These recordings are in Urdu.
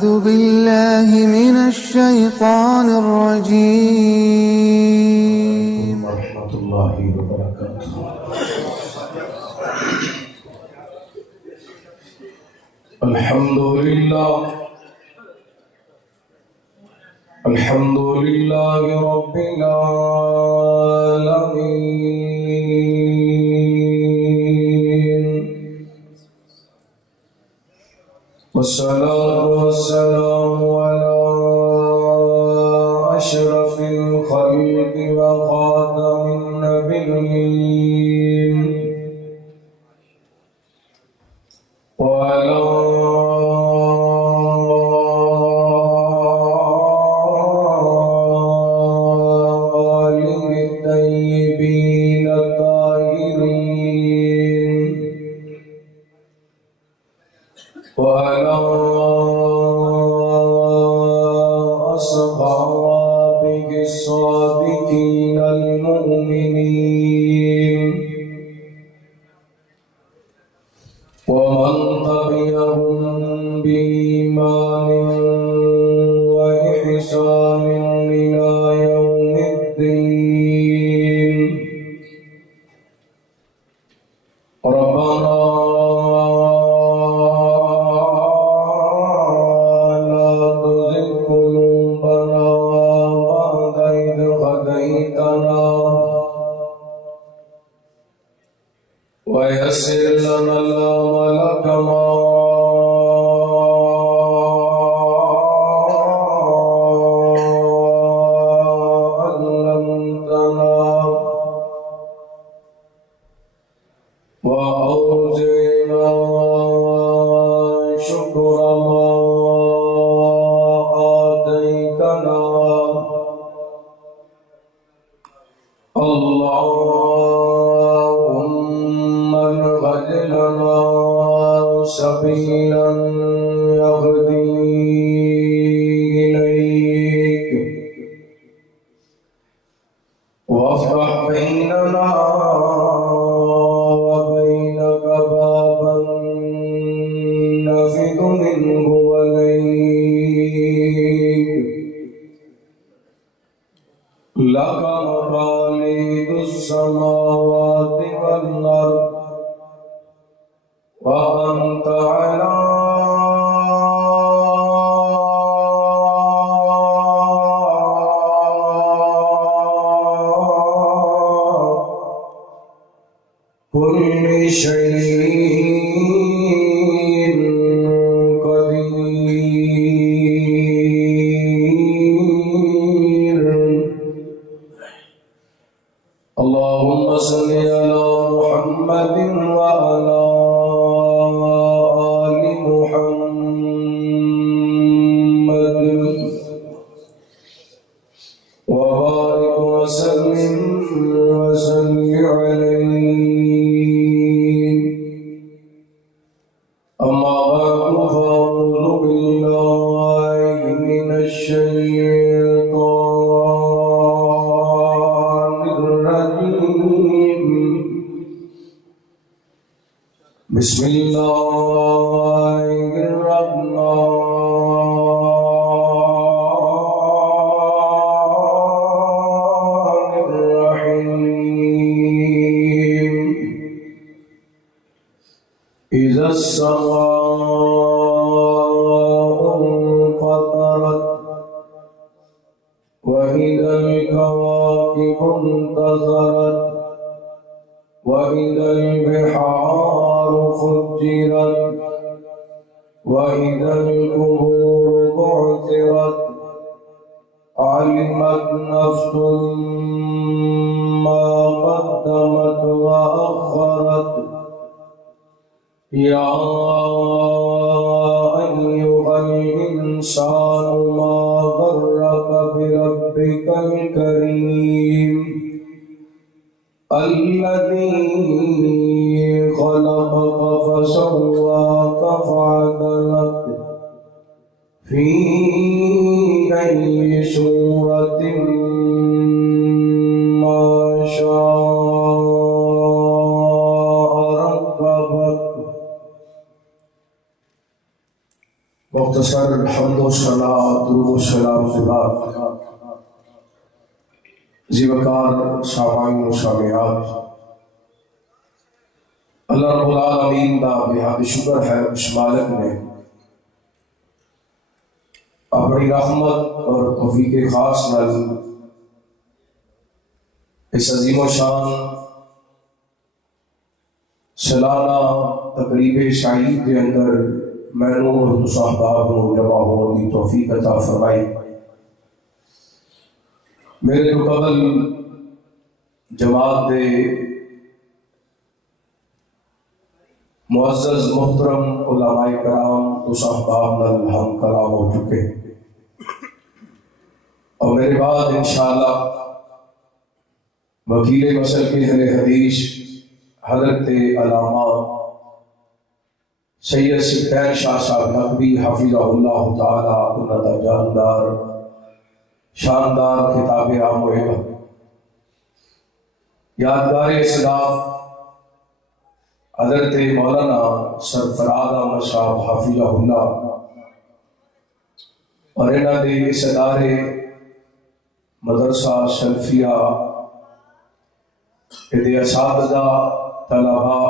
أعوذ بالله من الشيطان الرجيم. ورحمة الله وبركاته. الحمد لله رب العالمين، والصلاة والسلام على أشرف الخلق وخاتم النبيين، وعلى آله الطيبين الطاهرين، وعلى أصحابه الصادقين المؤمنين، ومن تبعهم بإيمان وإحسان إلى يوم الدين. ربنا لا تزغ قلوبنا بعد إذ هديتنا ويسر لنا الأمر كما علمتنا، وأوزعنا شكر ما آتيتنا. اللهم انهج لنا سبيلا يهدي إليك، وافتح بيننا وبينك بابا نفد منه إليك، لك مقاليد السماوات والأرض، وأنت على كل شيء قدير. اللهم صل على محمد وعلى آل محمد، وبارك وسلم عليه. أما بعد، فأعوذ بالله من الشيطان الرجيم. بسم الله الرحمن الرحيم. إذا السماء انفطرت، وإذا الكواكب انتثرت، وإذا البحار فجرت، وإذا القبور بعثرت، علمت نفس ما قدمت وأخرت. يا أيها الإنسان ما غرك بربك الكريم، الذي خلقك فسواك فعدلك في أي سورة ما شاء ركبك. سر الحمد و صلاة درود و سلام کے بعد زیوکار سامعین و سامعات، اللہ رب العالمین دا بہت شکر ہے اس مالک نے اپنی رحمت اور توفیق خاص نال اس عظیم و شان سالانہ تقریب شاہید کے اندر مینوں اور صحباب نو جمع ہونے کی توفیق عطا فرمائی۔ میرے تو قبل جماعت دے معزز محترم علماء کرام تو صحباب نال ہم کلام ہو چکے، اور میرے بعد انشاءاللہ وکیل مسلک اہل حدیث حضرت علامہ سید سبطین شاہ صاحب نقوی حفظہ اللہ تعالی انہاں دا جاندار شاندار خطاب عام ہوئے گا۔ یادگار اسلام حضرت مولانا سرفراز احمد صاحب حفظہ اللہ اور انہاں دے اس ادارے مدرسہ سلفیہ دے اساتذہ طلباء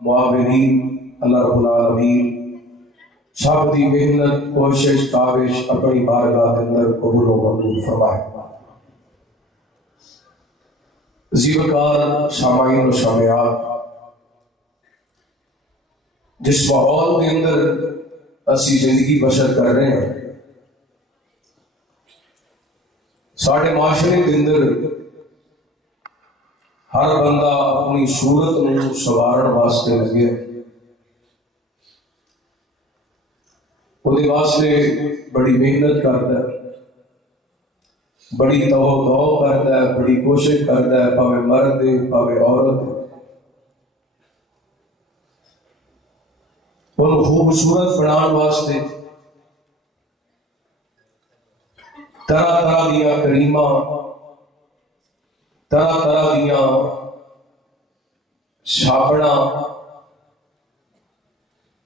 معاونین، اللہ رب العالمین سب دی محنت کوشش کاوش اپنی بارگاہ کے اندر قبول و منظور فرمائے۔ زیوکار سامعین و سامعات، جس ماحول کے اندر اسی زندگی بسر کر رہے ہیں، ساڑھے معاشرے کے اندر ہر بندہ اپنی صورت میں سوارن واسطے لگے، وہ واسطے بڑی محنت کرتا ہے، بڑی توقع کرتا ہے، بڑی کوشش کرتا ہے، پاوے مرد ہے پاوے عورت ہے، ان خوبصورت بنان واسطے طرح طرح دیا کریمہ، طرح طرح دیا شاپنا،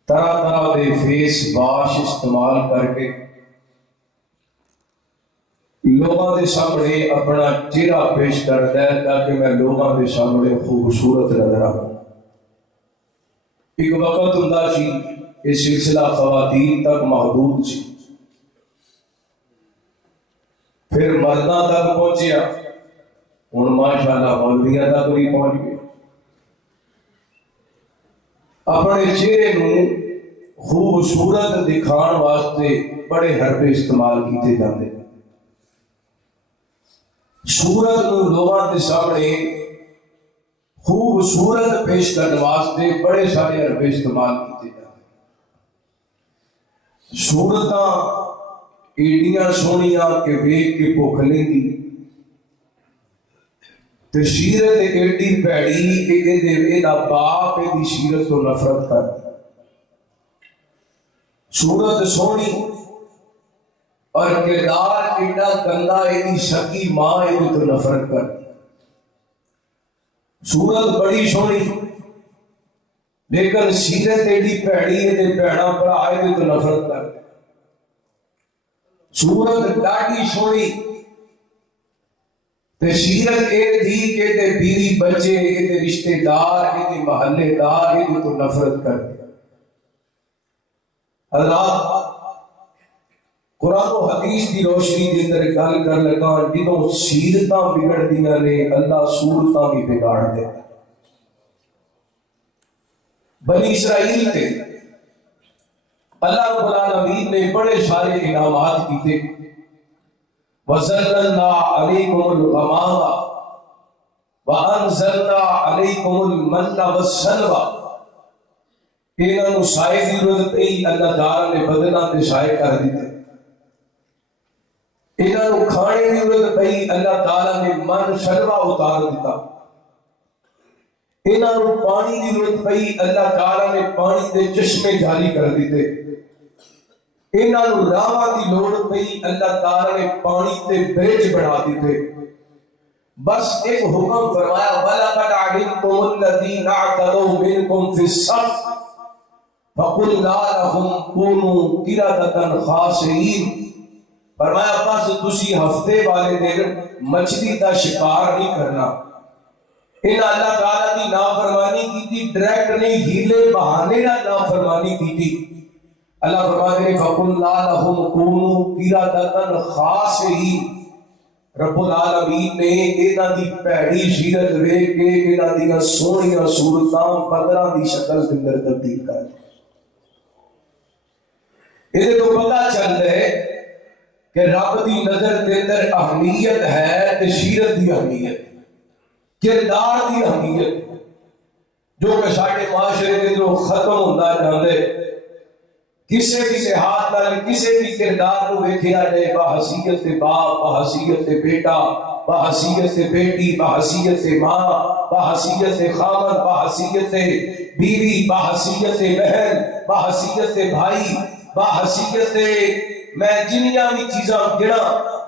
طرح طرح دے فیس واش استعمال کر کے لوگوں کے سامنے اپنا چہرہ پیش کرتا ہے تاکہ میں لوگوں کے سامنے خوبصورت نظر آؤں۔ ایک وقت ہوندا سی یہ سلسلہ خواتین تک محدود سی، پھر مرداں تک پہنچیا، ہن ماشاءاللہ مولویاں تک بھی پہنچ گئے۔ اپنے چہرے نو خوبصورت دکھان واسطے بڑے حربے استعمال کیتے جاندے، صورت نو لوگوں کے سامنے خوبصورت پیش کرنے واسطے بڑے سارے حربے استعمال کیتے جاندے۔ صورتاں ایڈیاں سونیاں کہ ویکھ کے بھوک لیندی، تے سیرت ایڈی پیڑی کہ ایدا باپ ایدی سیرت کو نفرت کرتا۔ صورت سونی اور کردار ایڈا گندا ایدی سکی ماں ایدی تو نفرت کرتی۔ صورت بڑی سونی لیکن سیرت ایڈی پیڑی ایدی پیڑا پڑا ایدی تو نفرت کرتی۔ صورت ڈاڈی سونی تے سیرت اے دی کہ تے بیوی بچے تے رشتہ دار تے محلے دار تے تو نفرت کرتے۔ حضرات قرآن و حدیث کی روشنی کے اندر گل کر لگا، جدوں سیرتاں بگڑ دیاں نے اللہ صورتاں بھی بگاڑ دے۔ بنی اسرائیل تے اللہ رب العالمین نے بڑے سارے انعامات کیتے، وَظَلَّلْنَا عَلَيْكُمُ الْغَمَامَ وَأَنزَلْنَا عَلَيْكُمُ الْمَنَّ وَالسَّلْوَىٰ۔ انہاں نوں سائے دی ضرورت پئی، اللہ تعالی نے بدلاں تے سائے کر دیتے۔ انہاں نوں کھانے دی ضرورت پئی، اللہ تعالی نے من شلوا اتار دیتا۔ انہاں نوں پانی دی ضرورت پئی، اللہ تعالی نے پانی دے چشمے جاری کر دیتے۔ انہاں نوں راواں دی لوڑ پئی، اللہ تعالی نے پانی تے برج بنا دیتے۔ بس ایک حکم فرمایا، وَلَقَدْ عَلِمْتُمُ الَّذِينَ اعْتَدَوْا مِنْكُمْ فِي السَّبْتِ، فَقُلْنَا لَهُمْ كُونُوا قِرَدَةً خَاسِئِينَ، فرمایا بس تسی ہفتے والے دن مچھلی کا شکار نہیں کرنا۔ ان اللہ تعالیٰ کی نافرمانی کی تھی، ڈائریکٹ نہیں، ہیلے بہانے نہ نافرمانی کی تھی۔ اللہ فرماتے ہیں فَقُلْنَا لَهُمْ كُونُوا قِرَدَةً خَاسِئِينَ، رب العالمین نے انہاں دی پیڑی سیرت ویکھ کے انہاں دی سونیاں صورتاں بدراں دی شکل دے اندر تبدیل کر دی۔ یہ تو پتہ چل رہا ہے کہ رب دی نظر دے اندر اہمیت ہے تے سیرت دی اہمیت، کردار دی اہمیت، جو کہ ساڈے معاشرے دے جو ختم ہوندا جاندے، کسی بھی لحاظ نال کسی بھی کردار کو ویکھیا جائے، بحیثیت باپ، بحیثیت بیٹا، بحیثیت بیٹی، بحیثیت ماں، بحیثیت خاوند، بحیثیت بیوی، بحیثیت بہن، بحیثیت بھائی، بحیثیت میں جنیاں بھی چیزاں گنا،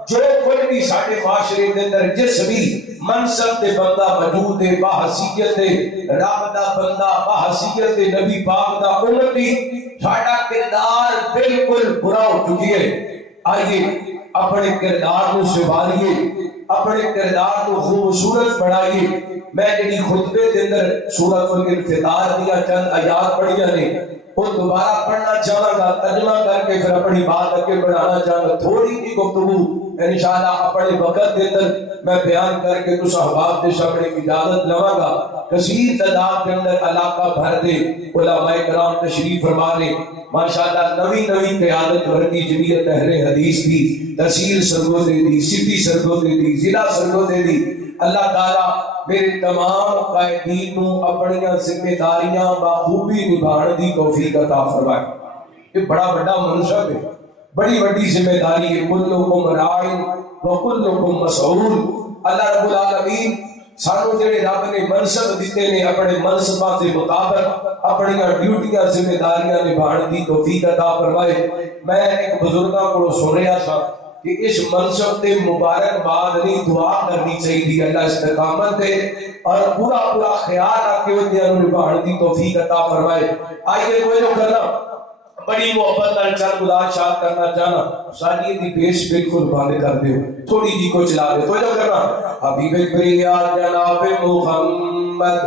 جو کوئی بھی ساڈے معاشرے دے اندر جس بھی منصب تے بندہ موجود ہے، بحیثیت رب دا بندہ، بحیثیت نبی پاک دا امتی، ساڈا کردار بالکل برا ہو چکی ہے۔ آئیے اپنے کردار کو سنبھالیے، اپنے کردار کو خوبصورت بنائیے۔ میں جڑی خطبے دے اندر سورۃ الانفطار دیا چند آیات پڑھیاں نے، وہ دوبارہ پڑھنا چاہوں گا، ترجمہ کر کے پھر اپنی بات اگے بڑھانا چاہوں گا۔ تھوڑی سی گفتگو انشاءاللہ اپنے وقت دے اندر میں بیان کر کے کچھ احباب دے سامنے اجازت لواں گا۔ کثیر تعداد کے اندر علاقہ بھر دے علماء کرام تشریف فرما لے، ماشاءاللہ نوی نوی قیادت ورگی جمعیت اہل حدیث کی تحصیل سرگودے دی، سٹی سرگودے دی، ضلع سرگودے دی۔ اللہ تعالیٰ میرے تمام قائدین کو اپنی ذمہ داریاں بخوبی نبھانے دی توفیق عطا فرمائے۔ یہ بڑا بڑا منصب ہے، بڑی بڑی ذمہ داری ہے۔ کلکم راعٍ وکلکم مسئول۔ اللہ رب العالمین سانو جڑے رب نے منصب دیتے نے، اپنے منصباں کے مطابق اپنی ڈیوٹیاں ذمہ داریاں نبھانے دی توفیق عطا فرمائے۔ میں ایک بزرگاں کو سن رہا تھا کہ اس منصب تے مبارک بعد نہیں دعا کرنی چاہیے، اللہ استقامت دے اور پورا پورا خیال رکھ کے انہاں نوں نبھانے دی توفیق عطا فرمائے۔ آئیے کوئی نہ کرنا، بڑی محبت نال چند گزارشات کرنا چاہنا، ساری دی بیس بالکل بند کر دیو، تھوڑی جی کو چلا دے، کوئی نہ کرنا۔ حبیب کریم جناب محمد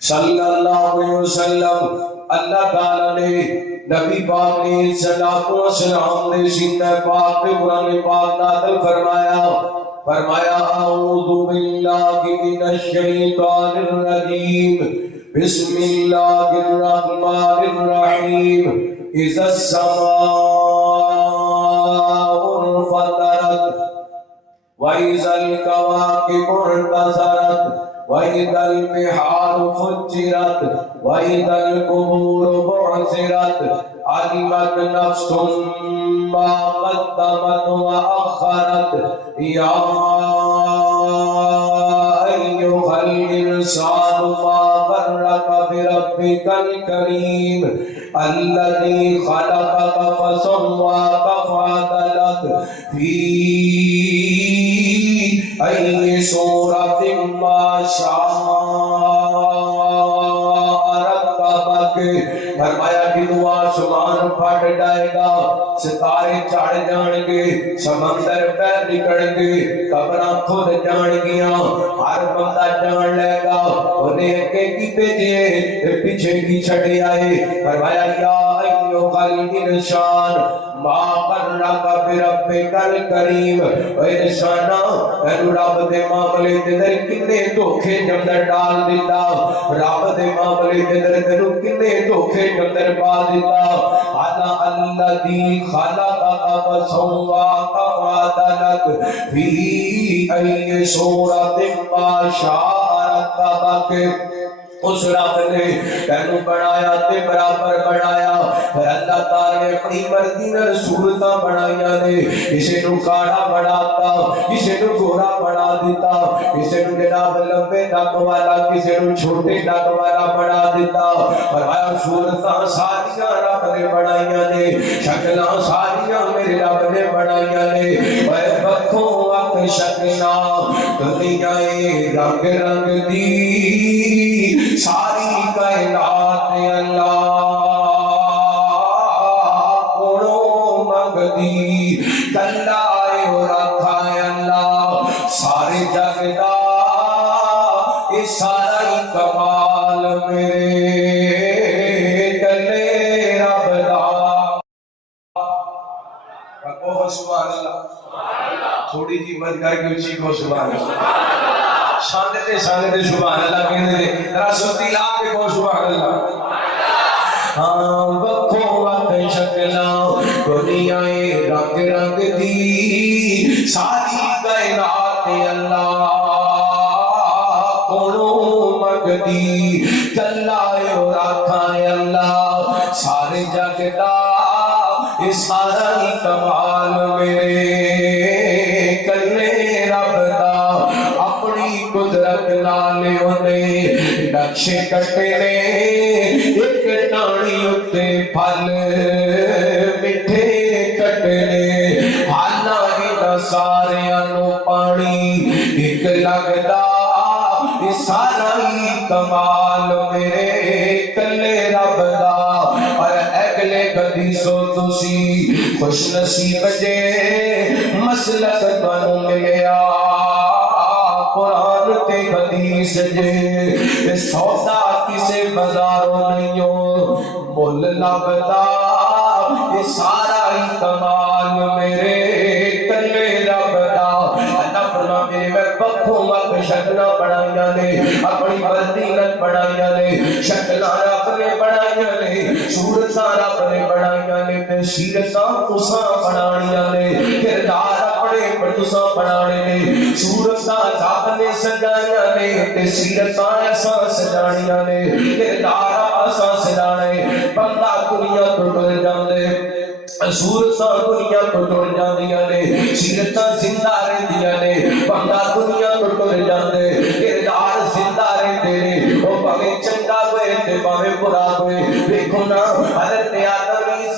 صلی اللہ علیہ وسلم، اللہ تعالیٰ نے نبی پاک نے صلوات و سلام نے سینہ پاک پہ قرآن پاک نازل فرمایا اعوذ باللہ من الشیطان الرجیم، بسم اللہ الرحمن الرحیم، اذا السماء انفطرت وَإِذَا الْكَوَاكِبُ انْتَثَرَتْ وَإِذَا الْبِحَارُ فُجِّرَتْ وَإِذَا الْقُبُورُ بُعْثِرَتْ عَلِمَتْ نَفْسٌ مَّا قَدَّمَتْ وَأَخَّرَتْ يَا أَيُّهَا الْإِنسَانُ مَا غَرَّكَ بِرَبِّكَ الْكَرِيمِ الَّذِي خَلَقَكَ فَسَوَّاكَ فَعَدَلَكَ فِي أَيِّ صُورَةٍ مَّا شَاءَ رَكَّبَكَ۔ فرمایا جدو آسمان پھٹ جائے گا، ستارے چڑھ جان گے، سمندر پیر نکل گے، قبراں کھل جان گیاں، ہر بندہ جان لے گا انہیں اگے کیتے جے پیچھے کی چھڑے آئے۔ فرمایا یا ایھا الانسان ما غرک بربک الکریم، اے انسانا اینو رب دے معاملے دے اندر کنے دھوکھے اندر ڈال دیتا، رب دے معاملے دے اندر تینو کنے دھوکھے اندر پا دیتا۔ انا الذی خلقک فسواک فعدلک فی ای صورت ما شاء رکبک۔ اس رب نے تینو بنایا تے برابر بنایا، اللہ تعالی نے اپنی مرضی نال صورتاں بنائیاں نے، کسے نو کاڑا بناتا، کسے نو گورا بنا دیتا، کسے نو جناب لمبے نک والا، کسے نو چھوٹے نک والا بنا دیتا۔ فرمایا صورتاں ساریاں رب نے بنائیاں نے، شکلاں ساریاں میرے رب نے بنائیاں نے، اے بکھوں اک شکلاں دنیا رنگ رنگ دی، ساری کائنات اللہ مگدی کلائے ہو رکھا ہے اللہ سارے جگ دا اے سارا ہی کمال میرے کلے رب دا کہو سبحان اللہ تھوڑی جی مت کر کے اچھی کو سبحان اللہ شاندے سبحان اللہ کہنے دے ذرا سستی لا کے کو سبحان اللہ ہاں وکھو وقت شکلاں دنیائے رنگ رنگ دی ساری کائنات اللہ کونوں مگدی کلائے ہو رکھا ہے اللہ سارے جگ دا یہ سارا ہی کمال میرے کلے رب دا اپنی قدرت نالے ہونے نقشے کٹے نے ایک ٹانی اتے پھل مٹھے کٹنے حالا ہی نہ سارے انو پانی ایک لگدا یہ سارا ہی کمال میرے کلے رب دا اور اگلے کدی سو تسی خوش نصیب جے مسلک تنو ملیا قرآن تے حدیث جے سودا کسے بازاروں نہیں ہو مول لبدا یہ سارا ہی کمال میرے کلے رب دا اللہ فرما میرے میں پکھوں وقت شکلہ بڑھائیاں نے اپنی بردینت بڑھائیاں نے شکلہ رب نے بڑھائیاں نے صورتاں رب نے بڑھائیاں نے تے سیرتاں تساں بڑھائیاں نے کردار اپنے پر تساں بڑھانے نے صورتاں رب نے سجائیاں نے تے سیرتاں ایسا سجانیاں نے کردار ایسا سجانے بندہ دنیا تو ٹر جاندے صورتاں دنیا تو ٹر جاندیاں نے سیرتاں زندہ رہندیاں نے بندہ دنیا تو ٹر جاندے کردار زندہ رہندے نے او بھاویں چنگا ہوئے تے بھاویں برا ہوئے دیکھو نا حضرت آدم علیہ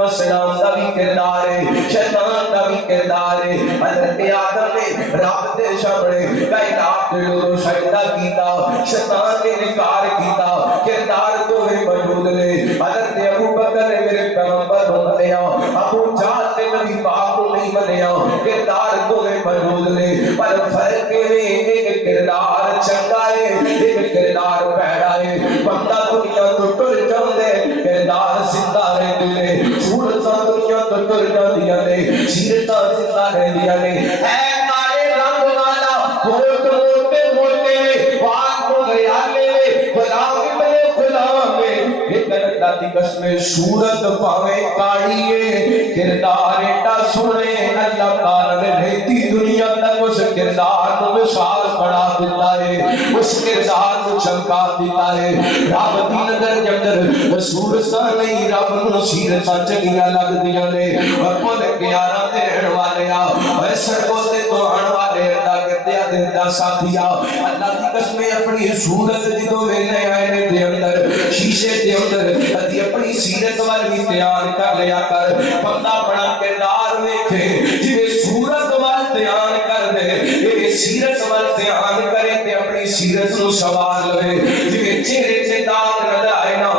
السلام دا بھی کردار ہے شیطان دا بھی کردار ہے حضرت آدم نے رب دے سامنے کائنات دے لوگوں سجدہ کیتا شیطان نے انکار کیتا کردار دوویں موجود نے حضرت ابو بکر نے میرے پیغمبر کو منیا ابو جہل نے نبی پاک کو نہیں منیا کردار دوویں موجود نے پر فرق ہے ایک کردار چنگا ہے ایک کردار پیڑا ہے بندہ دنیا تو ٹر جاندے کردار زندہ رہندے نے صورتاں دنیا تو ٹر جاندیاں نے سیرتاں زندہ رہندیاں نے اے کالے رنگ والا ہوٹ موٹے موٹے پاک کو گیالے غلام ابن غلام ایک اللہ دی قسم صورت پاویں کاڑیے کردار ایڈا سونے اللہ تعالی نے رہتی دنیا تک اس کردار کو مثال بڑھا دیتا ہے اس کردار کو چمکا دیتا ہے رب دی نظر جندر صورتاں نہیں رب نو سیرتاں چنگیاں لگ دیاں نے اور بھول کے آراں دین والے آ اے سڑکوں تے تو آن والے اللہ کردیا دیندا ساتھیا اللہ دی قسم اپنی صورت جدوں ویلے آئے نے دے اندر شیشے دے اندر ادی اپنی سیرت وال بھی تیار کر لیا کر بندہ بڑا کردار ویکھے جویں صورت وال تیار کر دے اے سیرت وال تیار کرے تے اپنی سیرت نو سوار لے جویں چہرے تے داغ نظر آئے نا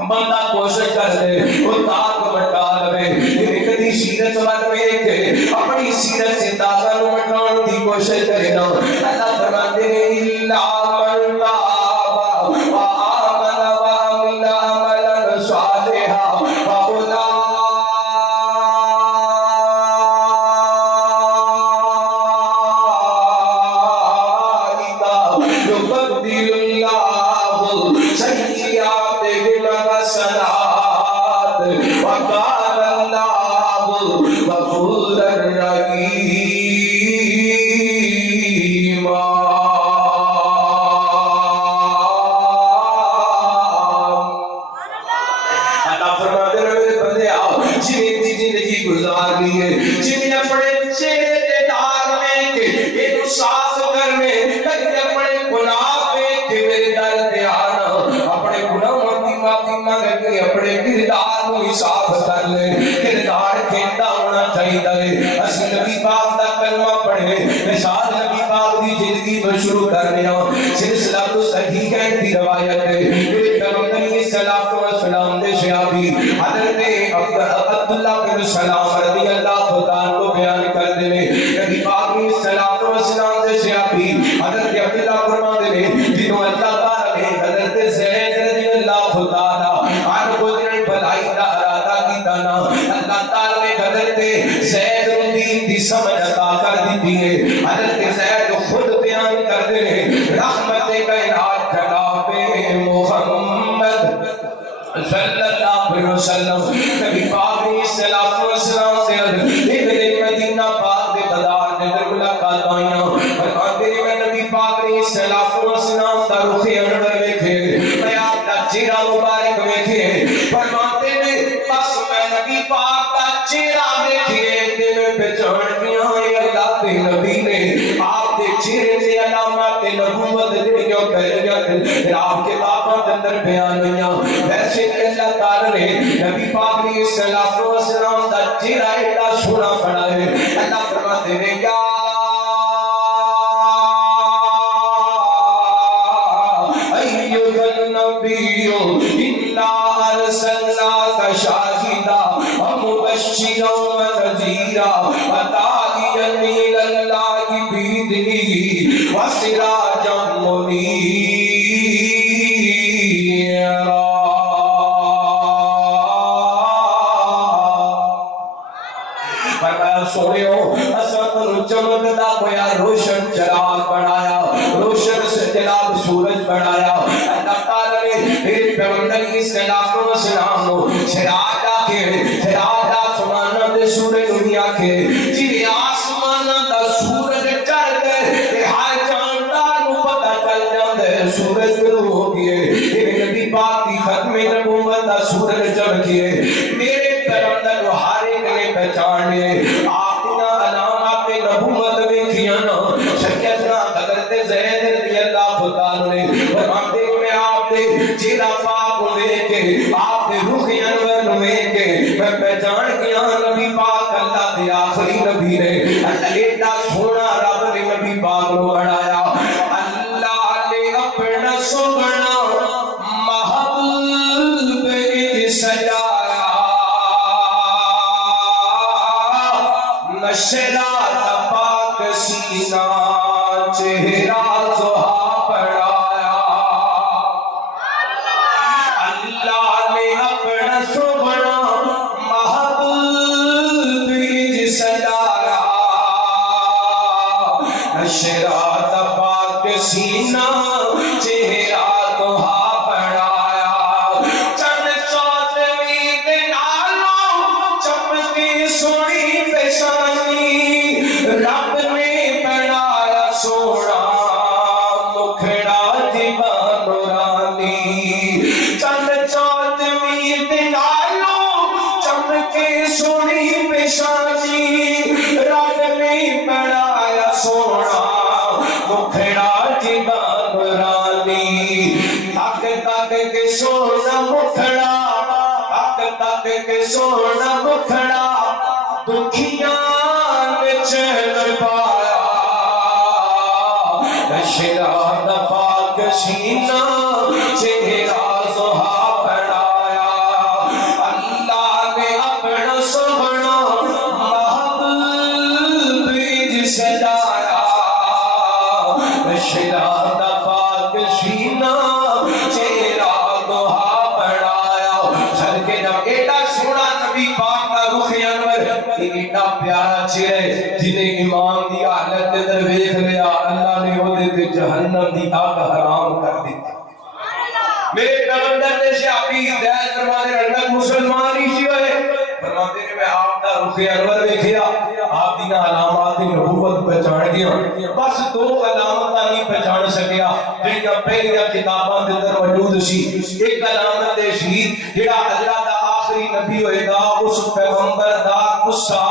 بندہ کوشش کر دے وہ داغ مٹا لے اے کدی سیرت وال ویکھے اپنی سیرت سے داغ نو مٹاون دی کوشش کرے نا اللہ فرماتے ہیں الا من تاب وآمن وعمل عملا صالحا يبدل الله سيئاتهم حسنات وكان الله غفورا رحيما اللہ فرماتے ہیں میرے بندے آؤ جنہیں زندگی گزار لی ہے جنہیں اپنے چہرے تے داغ میں کہ یہ صاف کرنے کہیں اپنے گناہ میں کہ میرے در تے آنا اپنے گناہوں کی معافی مانگ کے اپنے کردار کو صاف کر لے کردار کھیلتا ہونا چاہیے اسی نبی پاک دا کلمہ پڑھے مثال نبی پاک دی زندگی تو شروع کرنے سلسلہ تو صحیح ہے کی روایت ہے میرے پیغمبر علیہ السلام دے صحابی حضرت عبداللہ بن بن سلام رضی اللہ تعالیٰ کو بیان کرتے ہیں نبی پاک علیہ الصلوۃ والسلام سے صحابی حضرت عبداللہ فرماتے ہیں جنہوں اللہ تعالیٰ نے حضرت زید رضی اللہ تعالیٰ عنہ کو دن بھلائی کا ارادہ کیتا نا اللہ تعالیٰ نے حضرت زید دین دی سمجھ عطا کر دیتی ہے حضرت زید خود بیان کرتے ہیں رحمت کائنات جناب محمد صلی اللہ علیہ وسلم نبی پاک علیہ الصلوۃ والسلام سے ایک دن مدینہ پاک دے بازار دے اندر ملاقات آئیاں فرماتے ہیں میں نبی پاک علیہ الصلوۃ والسلام دا رخ انور ویکھے میں آپ دا چہرہ مبارک ویکھے فرماتے ہیں بس میں نبی پاک دا چہرہ ویکھے تے میں پہچان گیا اللہ دے نبی نے آپ دے چہرے سے علامات نبوت جڑیاں پہلیاں آپ کے بابا دے اندر بیان ہوئیاں ویسے اللہ تعالیٰ نے نبی پاک علیہ الصلوۃ والسلام دا چہرہ ایڈا سونا بنا ہے اللہ فرماتے ہیں یا ایھا النبی انا ارسلناک شاہدا ومبشرا ونذیرا وداعیا الی اللہ باذنہ وسراجا منیرا سوڑیو اساں تو چمکدا ہویا روشن چراغ بنایا روشن سے جناب سورج بنایا اللہ تعالیٰ نے میرے پیغمبر علیہ الصلوۃ والسلام کو چراغ کے چراغ آسمان دے سورج دنیا کے جی آسمان دا سورج چڑھ گئے ہر جاندار نو پتہ چل جاندا سورج شروع ہو گئے یہ نبی پاک دی ختم نبوت دا سورج چڑھ گئے میرے پیغمبر کو ہر ایک نے پہچانے آپ دینا علامات نبوت ویکھیاں نا سیدنا حضرت زید رضی اللہ تعالیٰ نے فرماتے میں آپ دے چہرہ پاک کو لے کے آپ دے رخ انور لے کے میں پہچان گیا نبی پاک اللہ دے آخری نبی نے ایڈا سونا رب نے نبی پاک کو بنایا اللہ نے اپنا سونا محبوب سجایا نشرا پاک سینہ چہرہ سہا پڑھایا اللہ نے اپنا سونا محبوب سجایا نشرا پاک سینہ چہرہ سہا پڑھایا چند چودویں دن آلو چمکی سوڑی پیشانی رب نے بنایا سوڑا مکھڑا دیوان نورانی چند چودویں دن آلو چمکی سوڑی پیشانی رب نے بنایا سوڑا مکھڑا دیوان نورانی تک تک کے سونا مکھڑا تک تک کے سونا مکھڑا دکھیاں نے چین پایا نشرا پاک سینہ چہرہ سہا پڑھایا اللہ نے اپنا سونا محبوب سجایا نشرا پاک سینہ چہرہ سہا پڑھایا سر کے جب ایڈا سونا نبی پاک کا رخ انور ایڈا پیارا چہرہ جنہیں امام دی حالت دے در ویکھ لیا اللہ نے وہ دے جہنم دی آگ حرام کر دی میرے پیغمبر نے صحابی ہدایت فرماتے ہیں تک مسلمان ہی سی ہوئے فرماتے ہیں میں آپ دا رخ انور ویکھیا آپ دی علامات نبوت پہچان گیا بس دو علامات نہیں پہچان سکیا جڑیاں پہلیاں کتاباں دے اندر موجود سی ایک علامت ہے شہید جڑا حضرت آخری نبی ہوئے گا اس پیغمبر دا غصہ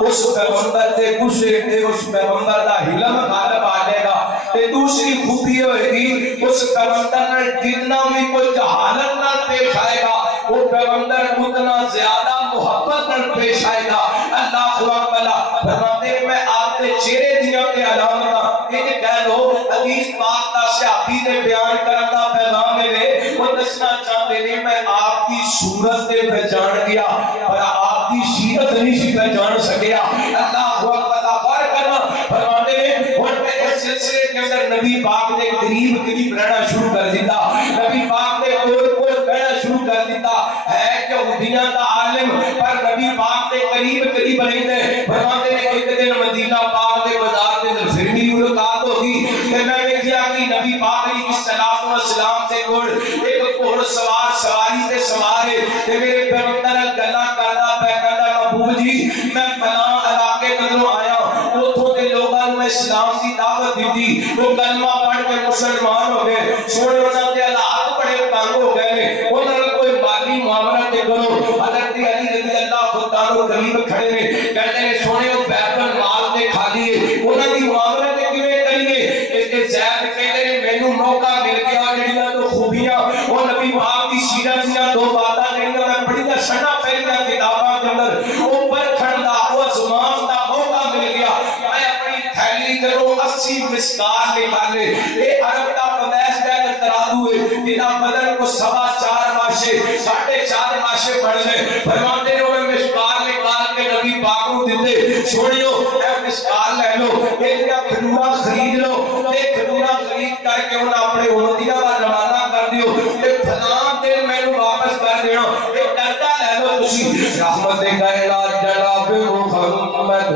اس پیغمبر دے غصے تے اس پیغمبر دا حلم غالب آ جائے گا تے دوسری خوبی ہوئے گی اس پیغمبر نے جتنا بھی کوئی جہالت نہ پیش آئے گا وہ پیغمبر اتنا زیادہ محبت نہ پیش آئے گا اللہ اکبر فرماتے ہیں میں آپ کے چہرے دیاں تے علامات یہ کہہ لو حدیث پاک دا صحابی نے بیان کرتا پیغام میں وہ دسنا چاہتے ہیں میں آپ کی صورت سے پہچان گیا اور آپ کی سیرت نہیں سی پہچان سکیا اللہ اکبر کرنا فرماتے ہیں اور میں اس سلسلے کے اندر نبی پاک نے قریب رہنا شروع کر دیتا نبی پاک نے کوئی کہنا شروع کر دیتا ہے کہ مدینہ کا عالم پر نبی پاک نے قریب رہتے فرماتے ہیں ایک دن مدینہ پاک کے بازار کے اندر پھر بھی ملاقات ہوگی کہ میں نے کیا کہ نبی پاک علیہ الصلوۃ والسلام سے کوڑ ایک گھوڑ سواری تے سوارے تے میرے پیغمبر گلا کردا پہ کہندا محبوب جی میں فلاں علاقے کدروں آیا اوتھوں دے لوکاں نوں اسلام دی دعوت دتی وہ کلمہ پڑھ کے مسلمان ہو گئے سونے انہاں دے حالات بڑے تنگ ہو گئے نے انہاں نال کوئی مالی معاملہ تے کرو حضرت علی رضی اللہ تعالی قریب کھڑے نے کہتے ہیں سونے او بیت المال تے خالی ہے انہاں دی معاملہ تے کیویں کریے کہ زید کہتے ہیں مینوں موقع مل گیا جڑیاں تو خوبیاں او نبی پاک دی سیرت دیاں دو باتاں جڑیاں میں پڑھیاں سنا پہلیاں کتاباں دے اندر اوپر کھڑدا او زمان دا موقع مل گیا میں اپنی تھیلی کروں 80 مسکار نکالے اے عرب دا قمیص کا ترازو ہے جنہاں بدن کو 4.5 ماشے 4.5 ماشے پڑ گئے فرماتے ہیں انہوں نے مسکار نکال کے نبی پاک کو دیتے سوڑیو اے مسکار لے لو ایک کھجورا خرید لو ایک کھجورا خرید کر کے انہوں اپنے مدینہ کا روانہ کر دیو ایک فلاں دن میں واپس کر دینا ایک ڈرتا لے لو تسی رحمت کائنات جناب محمد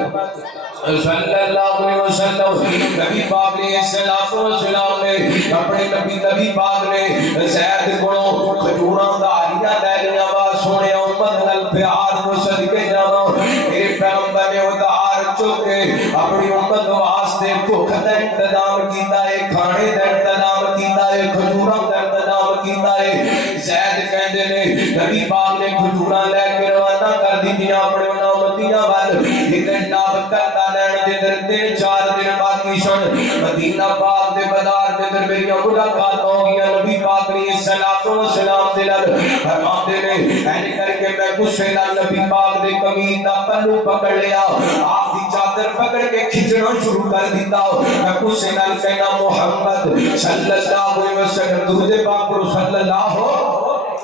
صلی اللہ علیہ وسلم نبی پاک علیہ السلام نے اپنے نبی پاک نے زید کو کھجوراں دا ہریا لے لیا وا سونے امت نال پیار کو صدقے جانا میرے پیغمبر نے ادھار چک کے اپنی امت واسطے بھوک دا انتظام کیتا ہے کھانے دا انتظام کیتا ہے کھجوراں دا انتظام کیتا ہے زید کہندے نے نبی پاک نے کھجوراں لے کے روانہ کر دتیاں اپنے مدینہ وال لیکن ناب کرتا لین دے در 3-4 دن باقی سن مدینہ پاک دے بازار دے در میری ملاقات ہو گیا نبی پاک علیہ السلام دے لال فرماتے نے این کر کے میں غصے نال نبی پاک دے قمیص دا پہلو پکڑ لیا آپ دی چادر پکڑ کے کھچنا شروع کر دیتا میں غصے نال کہنا محمد صلی اللہ علیہ وسلم درود پاک پر صلی اللہ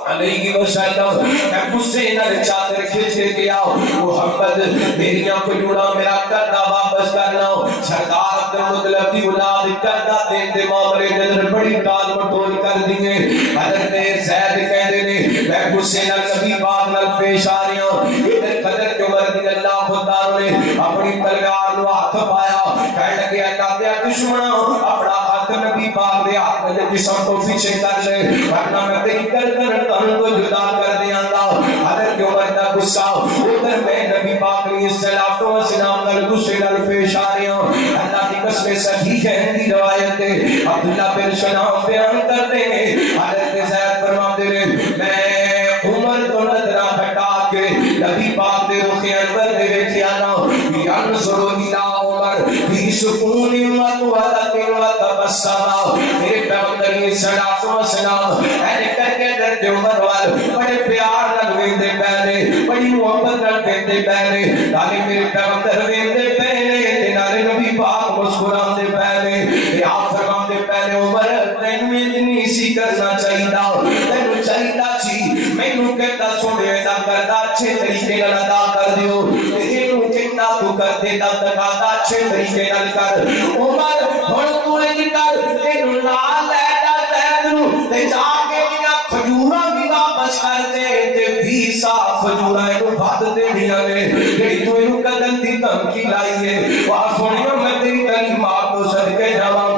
علیہ وسلم میں غصے نال چادر کھچ کے گیا محمد میریاں کھجوراں میرا کردہ واپس کرنا سردار عبد المطلب دی اولاد کردہ دین دے معاملے دے اندر بڑی ٹال مٹول کر دیے حضرت زید کہندے نے میں غصے نال نبی پاک نال پیش آ رہا ہوں ادھر حضرت عمر رضی اللہ تعالی نے اپنی تلوار نو ہاتھ پایا کہنے لگے اللہ دے دشمنوں اپنا ہاتھ نبی پاک دے ہاتھ دے جسم کو پیچھے کر لے ورنہ میں تیری گردن تن کو جدا کر دیاں گا حضرت عمر دا غصہ ادھر میں نبی پاک علیہ السلام نال غصے نال پیش آ رہا ہوں اللہ کی قسم صحیح ہے دی روایت ہے عبداللہ بن سلام بیان کرتے ہیں حضرت زید فرماتے ہیں میں عمر کو نظرہ ہٹا کے نبی پاک دے رخ انور دے وچ آنا ینظر الی عمر فی سکون وطوۃ وتبسم میرے پیغمبر علیہ السلام اینے کر کے حضرت عمر وال بڑے پیار نال ویندے پہلے بڑی محبت نال ویندے پہلے نالے میرے پیغمبر ویندے پہلے تے نالے نبی پاک مسکراندے پہلے یا فرماندے پہلے عمر تینوں اتنی سی کرنا چاہیدا تینوں چاہیدا سی مینوں کہتا سونے دا کردا اچھے طریقے نال ادا کر دیو اینوں کہتا تو کر دے دا تقاضا اچھے طریقے نال کر عمر ہن تو ایں کر اینوں نال لے جا زید نوں تے جا کے انہاں کھجوراں بھی واپس کر دے تے 20 صاف کھجوراں اینوں بھد دینیاں نے جڑی تو اینوں قتل دی دھمکی لائی ہے وا سونیو میں تیری تعلیمات تو صدقے جاواں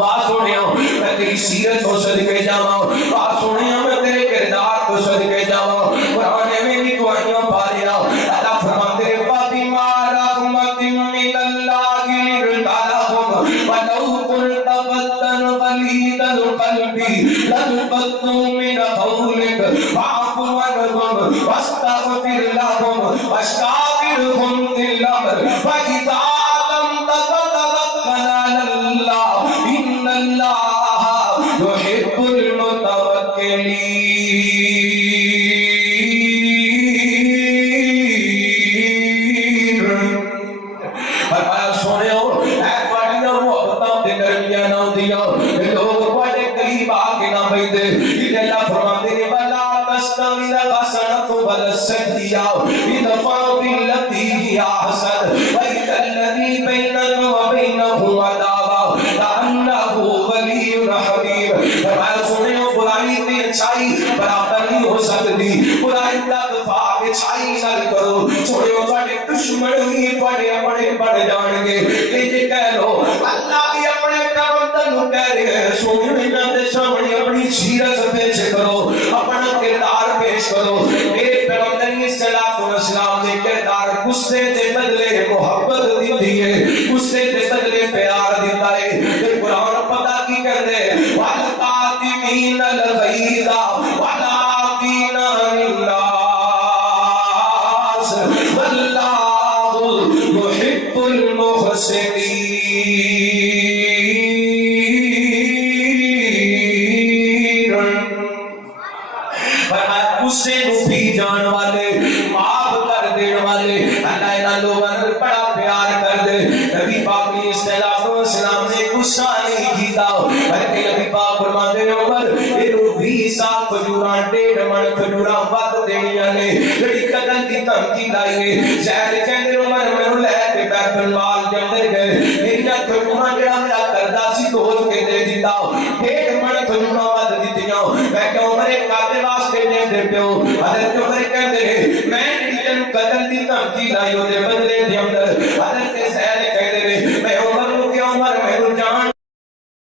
وا سونیو میں تیری سیرت تو صدقے جاواں وا سونیو میں تیرے کردار تو صدقے جاواں قرآن میں بھی دعائیاں پا لیا اللہ فرماتے ہیں فاطمہ رحمت من اللہ للعالمین ولو كنت فظا غليظ القلب لانفضوا من حولك فاعف عنهم واستغفر لهم واستغفرهم بالامر فاذا لم تتوكل على الله ان الله يحب المتوكلين ادفع بالله سونے تواڈے دشمن بھی تواڈے اپنے بن جان گے یہ کہہ لو اللہ بھی اپنے پیغمبر نو کہہ رہے ہیں سونے انہاں دے سامنے اپنی سیرت پیش کرو اپنا کردار پیش کرو میرے پیغمبر علیہ الصلوۃ والسلام نے کردار غصے دے بدلے محبت دیتی ہے غصے دے بدلے پیار دیتا ہے یہ قرآن پتہ کی کہتے ہیں والقاتمین الغیظ والعافین عن الناس واللہ يحب المحسنین غصے کو پی جان والے معاف کر دین والے اللہ انہاں لوگاں نال بڑا پیار کر دے نبی پاک علیہ الصلوۃ والسلام نے غصہ نہیں کیتا بلکہ نبی پاک فرماتے ہیں عمر اینو 20 سال کھجوراں 1.5 من کھجوراں ود دینیاں نے جڑی قتل دی دھمکی لائی ہے زید کہندے عمر مینوں لے کے بیت المال دے اندر گئے میری کھجوراں جڑا میرا کردا سی توڑ کے دے دیتا 1.5 من کھجوراں ود دتیاں میں کہ عمر کاتے واسطے دے پیو حضرت عمر کہندے ہیں میں تینوں قتل دی دھمکی لائی او دے بدلے دے اندر حضرت زید کہندے ہیں میں عمر کو کہ عمر مینوں جان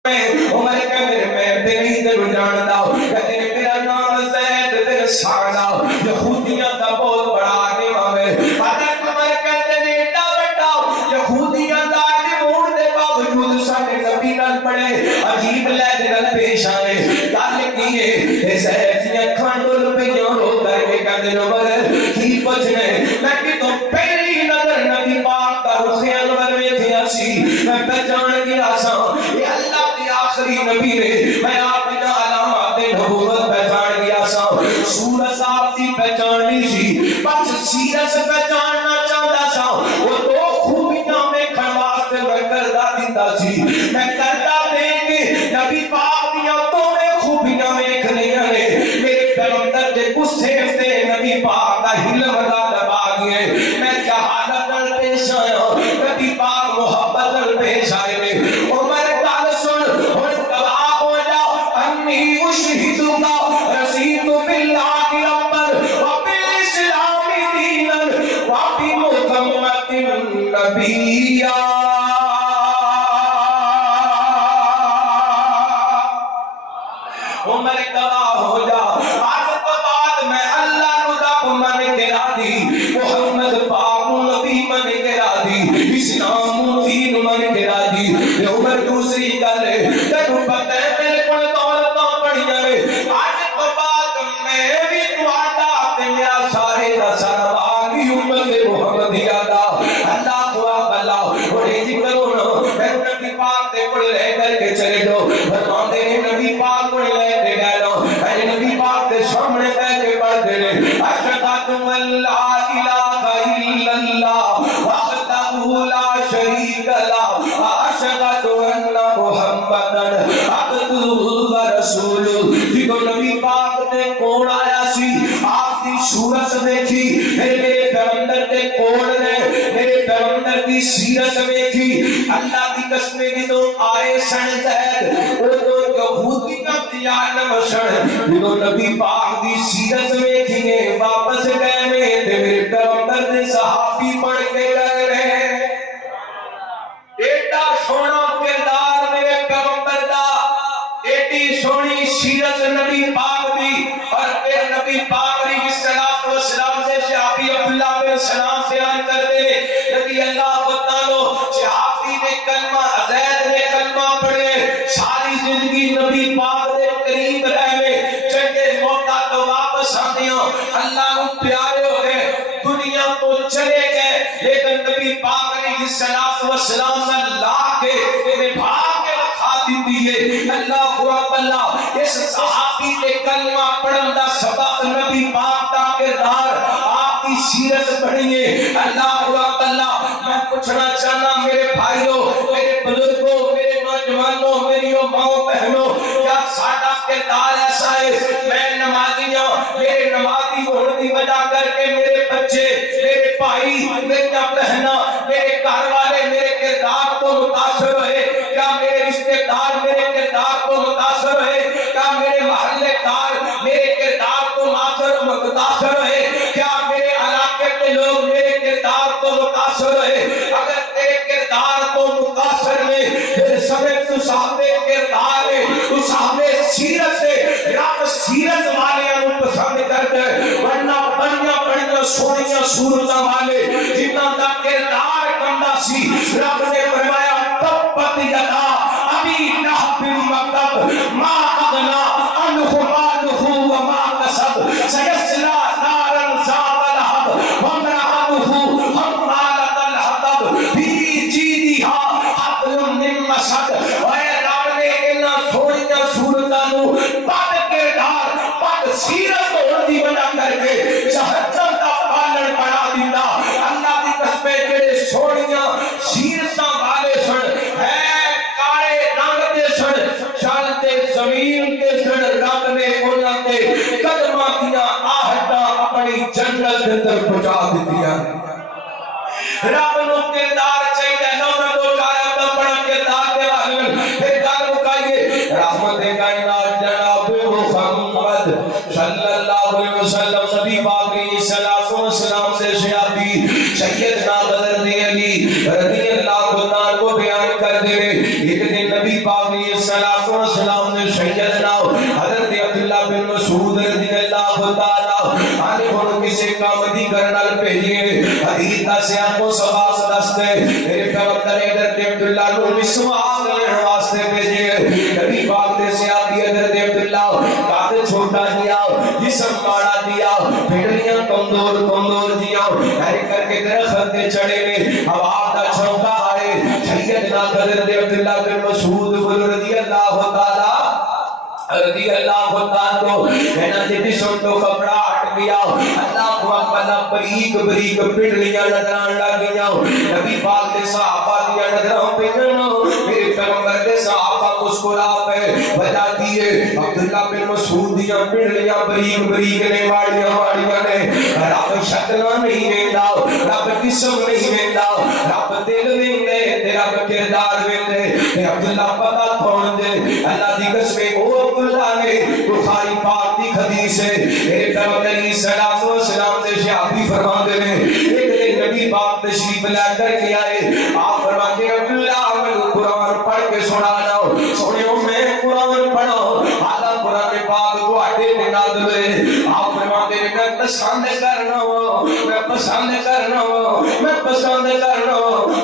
عمر کہندے ہیں میں تے نہیں تینوں جاندا کہندے ہیں میرا نام زید تے سانا یہودیاں دا بہت بڑا امام ہے حضرت عمر کہندے ہیں ایڈا بڑا یہودیاں دا ہونے دے باوجود ساڈے نبی نال بڑے عجیب لہجے نال پیش آئے گل کی ہے زید دی اکھاں ڈول پئیاں رو کر کے کہندے نے عمر کی پوچھنے میں کہ تو پہلی نظر نبی پاک دا رخ انور ویکھیا سی میں پہچان گیا سا یہ اللہ دی آخری نبی نے میں آپ دی علامات نبوت پہچان گیا سا سورت آپ دی پہچاننی سی بس سیرت سے پہچاننا چاہتا سا وہ دو خوبیاں میں کھڑواستے میں کردہ دیتا سی میں کردہ دیں گے نبی پاک دیاں تو میں خوبیاں میں کھلیاں نے میرے پیغمبر دے غصے سے نبی پاک دا حلم دا دبا گئے میں جہالت نال پیش آیا نبی پاک محبت نال پیش آئے نے عمر گل سن ہن گواہ ہو جا انی اشہدک رسید باللہ ربا وبالاسلام دینا وبمحمد نبیا عمر گواہ ہو جا آج تو بعد میں اللہ نو رب من کے راضی محمد پاک نبی من کے راضی اسلام دین من کے راضی یہ عمر دوسری گل ہے تینوں پتہ ہے میرے کول دولتاں بڑی جائے آج تو بعد میں بھی تہاڈا تے میرا سارے دا سارا باقی امت محمدیہ دا اللہ کو بلا بڑی جی کرو نا میں نبی پاک دے کول لے کر کے چلے جاؤ فرماتے ہیں نبی پاک کو لے کے گئے نا میں نبی پاک دے سامنے بیٹھ کے پڑھ دے اشہد ان لا الہ الا اللہ وحدہ لا شریک لہ اشہد ان محمدا عبدہ ورسولہ دیکھو نبی پاک نے کون آیا سی آپ کی صورت دیکھی میرے پیغمبر نے کون نے میرے پیغمبر کی سیرت دیکھی اللہ کی قسمیں کی تو آئے سن زید وہ تو یہودیاں تیار نہ وشن دیکھو نبی پاک کی سیرت دیکھی گئے واپس گئے میرے پیغمبر نے صحابی پڑھ کے گئے رہے ایڈا سونا کردار میرے پیغمبر دا ایڈی سونی سیرت نبی پاک دی اور پھر نبی پاک علیہ الصلوۃ والسلام سے صحابی عبداللہ بن سلام بیان کرتے ہیں رضی اللہ تعالی صحابی نے کلمہ زید نے کلمہ پڑھے ساری زندگی نبی پاک دے قریب رہے چنگے موقع تو واپس آندیاں اللہ نو پیارے ہو گئے دنیا تو چلے گئے لیکن نبی پاک علیہ الصلوۃ والسلام نے لا کے نبھا کے رکھا دی ہے اللہ اللہ اس صحابی نے کلمہ پڑھن دا سبق نبی پاک دا کردار آپ کی سیرت پڑھیے اللہ اللہ میں پوچھنا چاہنا میرے بھائیوں میرے بزرگوں میرے نوجوانوں میری ماؤں بہنوں کیا ساڈا کردار ایسا ہے میں نمازیاں میرے نمازی ہونے کی وجہ کر کے میرے بچے میرے بھائی میری بہناں میرے گھر والے میرے کردار کو متاثر ہوئے کیا میرے رشتے دار میرے کردار کو متاثر ہوئے کیا میرے محلے دار میرے کردار کو متاثر ہوئے کیا میرے علاقے کے لوگ متاثر ہے اگر تیرے کردار تو متاثر میں پھر سبق تو صاحب کردار ہے تو صاحب سیرت ہے رب سیرت والے نو پسند کرتا ہے ورنہ بڑیاں سونیاں صورتاں والے جنہاں دا کردار گندا سی رب نے فرمایا تبت یدا ابی لہب مکب ما اغنا عنہ مالہ وما کسب سیصلی نارا ذات لہب وامرأتہ حمالۃ الحطب فی جیدہا حبل من مسد اے رب نے انہاں سونیاں صورتاں نو بد کردار بد سیرت ہون دی وجہ کر کے جہنم دا پالن بنا دیتا اللہ دی قسم جڑے سونیاں سیرتاں والے سن ہے کالے رنگ دے سن چلتے زمین تے سن رب نے انہاں تے قدماں دیاں آہٹاں اپنی جنت دے اندر پہنچا دتیاں رب نو کردار چاہیے نہ دو چار اپنا بڑا کردار دے والے پھر گل مکائیے رحمت کائنات جناب محمد صلی اللہ علیہ وسلم نبی پاک علیہ الصلوۃ والسلام سے صحابی سیدنا حضرت علی رضی اللہ عنہ کو بیان کر دے ایک دن نبی پاک علیہ الصلوۃ والسلام نے سیدنا حضرت عبداللہ بن مسعود رضی اللہ تعالی عنہ کو کسی کام دی کرنال بھیجے حدیث دا سیاق و سباق دستے میرے پیغمبر حضرت عبداللہ کو مسواک لینے واسطے بھیجے نبی پاک نے سیاقی حضرت عبداللہ کاتے چھوٹا دیا جسم کاڑا دیا پھڑیاں کمزور دیا ایک کر کے درخت دے چڑھے میں عواب دا چھوکا آئے سیدنا حضرت عبداللہ بن مسعود رضی اللہ تعالی رضی اللہ تعالی کو میں نے جسم تو کپڑا ہٹ گیا اللہ کو اپنا بریک پڑلیاں نظران لگ گیا نبی پاک دے صحابہ دیا نظران پہ میرے پیغمبر دے صحابہ مسکرا پہ وجہ کیے عبداللہ بن مسعود دیا پڑلیاں بریک نے واڑیاں نے رب شکلہ نہیں ویندا رب قسم نہیں ویندا رب دل ویندے تے رب کردار ویندے عبداللہ پتہ کون دے اللہ دی قسم او عبداللہ نے بخاری پاک دی حدیث ہے میرے پیغمبر علیہ الصلوۃ والسلام نے صحابی فرماتے ہیں ایک دن نبی پاک تشریف لے کر کے آئے آپ فرماتے ہیں عبداللہ میں قرآن پڑھ کے سنانا سنیو میں قرآن پڑھو حالا قرآن پاک کو اٹھے نال دے آپ فرماتے ہیں میں پسند کرنا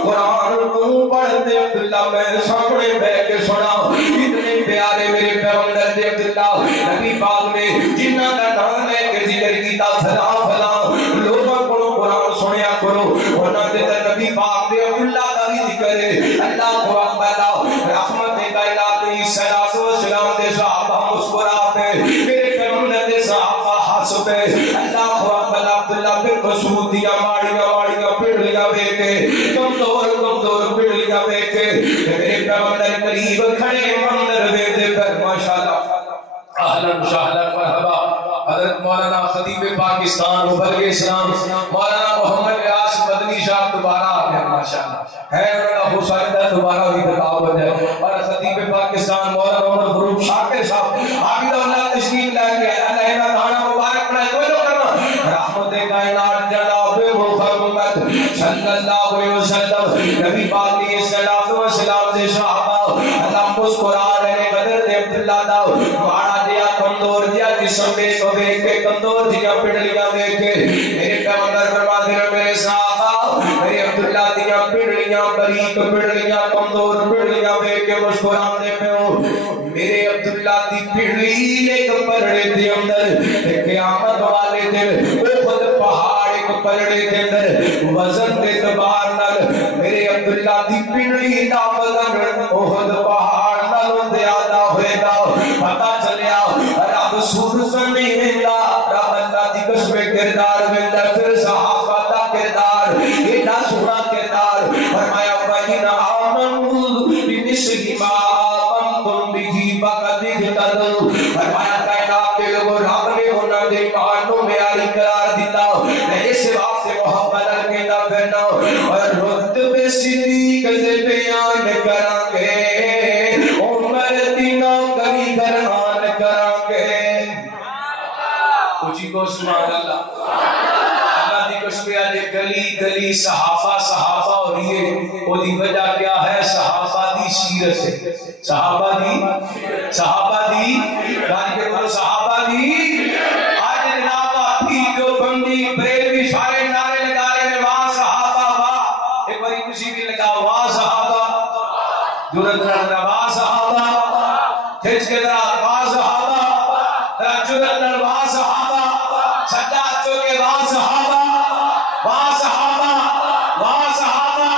قرآن کو پڑھ دے عبداللہ میں سامنے بیٹھ کے سنا اتنے پیارے میرے پیغمبر دے عبداللہ نبی پاک نے جنہ کا نام ہے کہ ذکر کیتا فلاں لوگوں کو قرآن سنیا کرو انہاں دے نبی پاک دے عبداللہ دا بھی ذکر ہے اللہ کو اکبر رحمت کائنات علیہ الصلوۃ والسلام دے صحابہ مسکراتے میرے پیغمبر دے صحابہ ہنستے اللہ کو اکبر عبداللہ بن مسعود دیا ماڑیاں پڑلیاں ویکھے کمزور پڑلیاں ویکھے میرے پیغمبر قریب کھڑے منظر ویکھتے پر ماشاءاللہ اہلا شاہلا مرحبا حضرت مولانا خطیب پاکستان و بلغ اسلام مولانا محمد ریاض مدنی صاحب دوبارہ آ گیا ماشاءاللہ ہے انہوں نے حسین دوبارہ ہوئی خطاب ہو جائے اور خطیب پاکستان مولانا محمد فروخ شاکر صاحب عابد اللہ تشریف لے کے اللہ انہاں دانا مبارک پڑھائے کوئی لوگ کرنا رحمت کائنات جناب محمد صلی اللہ علیہ وسلم نبی پاک علیہ الصلوۃ والسلام سے صحابہ اللہ مسکرا رہے حضرت عبداللہ دا ماڑا دیا کمزور دیا جسم کے کو دیکھ کے کمزور دیا پڑلیاں دیکھ کے میرے پیغمبر فرماتے ہیں میرے صحابہ میرے عبداللہ دیا پڑلیاں بریک پڑلیاں کمزور پڑلیاں دیکھ کے مسکراتے پہ ہو میرے عبداللہ دی پڑلی ایک پرڑے دے اندر قیامت والے دن وہ خود پہاڑ ایک پرڑے دے اندر وزن دے دبار نال میرے عبداللہ دی پڑلی دا وزن احد پہاڑ نال زیادہ ہوئے گا پتہ چلیا رب سورس نہیں ملتا رب اللہ دی قسم کردار ملتا پھر صحابہ دا کردار ایڈا سونا کردار فرمایا وَإِنْ آمَنُوا بِمِثْلِ مَا آمَنْتُمْ بِهِ فَقَدِ اهْتَدَوْا فرمایا کائنات کے لوگوں رب نے انہاں دے ایمان نو معیاری قرار دیتا اس واسطے محبت کہتا پھرنا اور رتبے صدیق دے بیان کران گے عمر دینا کبھی گران کران گے اونچی کو سبحان اللہ اللہ دی قسم آج گلی گلی گلی صحابہ صحابہ ہو رہی ہے، وہ دی وجہ کیا ہے؟ صحابہ دی سیرت سے، صحابہ دی گان کے بولو صحابہ دی۔ آج جناب آتی جو بندی بریلوی سارے نعرے لگا رہے ہیں واہ صحابہ واہ، ایک باری کسی بھی لگا واہ صحابہ، جرت لڑنا واہ صحابہ، کھچ کے ذرا واہ صحابہ، ذرا جرت لڑ واہ صحابہ، سجا چوکے واہ صحابہ، واہ صحابہ، واہ صحابہ،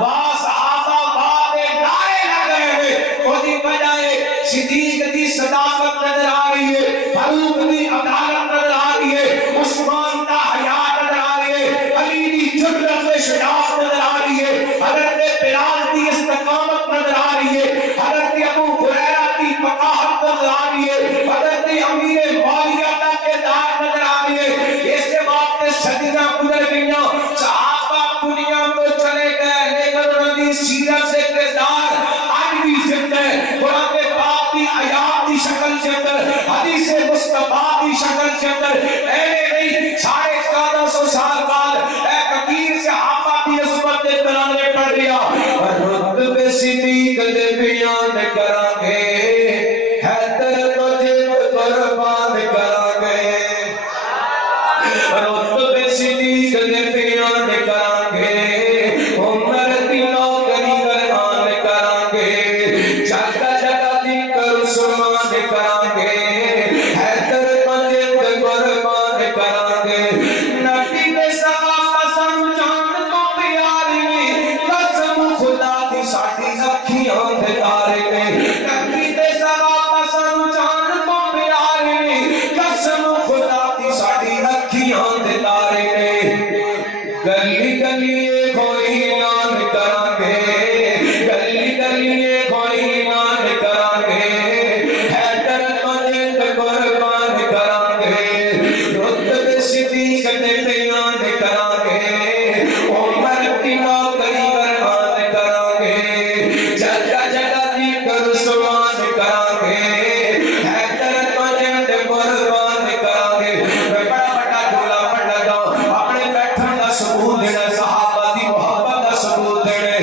واہ صحابہ، واہ دے نعرے لگ رہے ہیں۔ وہ دی بجائے صدیق دی صداقت نظر آ رہی ہے، فاروق دی عدالت نظر آ رہی ہے، عثمان دا حیا نظر آ رہی ہے، علی دی جرأت و شجاعت نظر آ رہی ہے، حضرت بلال دی استقامت نظر آ رہی ہے، حضرت ابو ہریرہ کی فقاہت نظر آ رہی ہے، حضرت امیر معاویہ کا کردار نظر آ رہی ہے۔ اس کے بعد میں صدیاں گزر گئیاں، صحابہ دنیا کو چلے گئے، لیکن انہوں نے سیرت سے کردار آج بھی زندہ ہے۔ قرآن پاک کی آیات کی شکل کے اندر، حدیث مصطفیٰ کی شکل کے اندر، اینے نہیں 1450 سال بعد ایک فقیر صحابہ کی عصمت کے ترانے پڑھ رہا، رتبے صدیق دے بیان کریں گے، حیدر تو جد قربان کریں گے، رتبے صدیق دے بیان کریں گے، عمر دی نوکری گران کریں گے، جگہ جگہ ذکر سمان کریں گے، حیدر تو جد قربان کریں گے، نبی دے سوا قسم جان تو پیاری نے، قسم خدا دی ساڈی اکھیاں دے تارے نے، نبی دے سوا قسم جان تو پیاری نے، قسم خدا دی ساڈی اکھیاں دے تارے نے، گلی گلی کوئی اعلان کریں گے، گلی گلی کوئی اعلان کریں گے، حیدر تو جد قربان کریں گے، رتبے صدیق دے بیان کریں گے، عمر کی نوکری گران کریں گے، جگہ جگہ ذکر سمان کریں گے، حیدر تو جد قربان کریں گے۔ میں بڑا بڑا جملہ پڑھ لگا، اپنے بیٹھن کا ثبوت دینا، صحابہ دی محبت کا ثبوت دینے۔